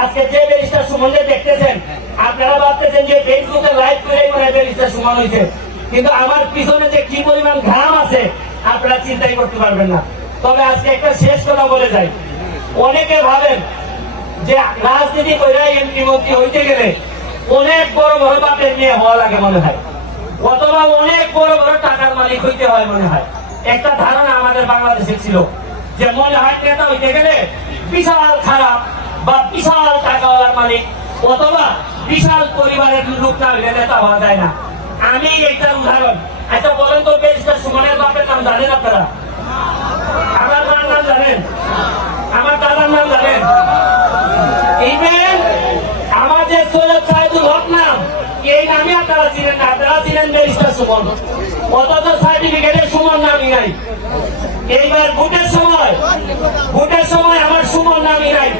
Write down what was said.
আজকে যে ব্যারিস্টার সুমনকে দেখতেছেন, আপনারা ভাবতেছেন যে ফেসবুকে লাইভ করে মনে ব্যারিস্টার সুমন হয়েছে, কিন্তু আমার পিছনে যে কি পরিমাণ ঘাম আছে আপনারা চিন্তাই করতে পারবেন না। তবে আজকে একটা শেষ কথা বলে যাই, অনেকে ভাবেন যে রাজনীতি করে এমপি মন্ত্রী হইতে গেলে অনেক বড় বড় বাপের নিয়ে হওয়া লাগে মনে হয়, অথবা অনেক বড় বড় টাকার মালিক হইতে হয় মনে হয়। একটা ধারণা আমাদের বাংলাদেশে ছিল যে মনে হয় নেতা হইতে গেলে বিশাল খারাপ বা বিশাল টাকাওয়ালার মালিক অথবা বিশাল পরিবারের লোক না হইলে নেতা হওয়া যায় না। আমি একটা উদাহরণ, আচ্ছা বলেন তো ব্যারিস্টার সুমনের বাপের নাম জানেন আপনারা? আমার মার নাম জানেন? আমার দাদার নাম জানেন? ইভেন আমার যে সৈয়দ সাইদুল হক নাম, এই নামে আপনারা চিনেন না, আপনারা চিনেন ব্যারিস্টার সুমন, অথচ সার্টিফিকেটে সুমন নামই নাই। এইবার ভোটের সময় আমার সুমন নামই নাই।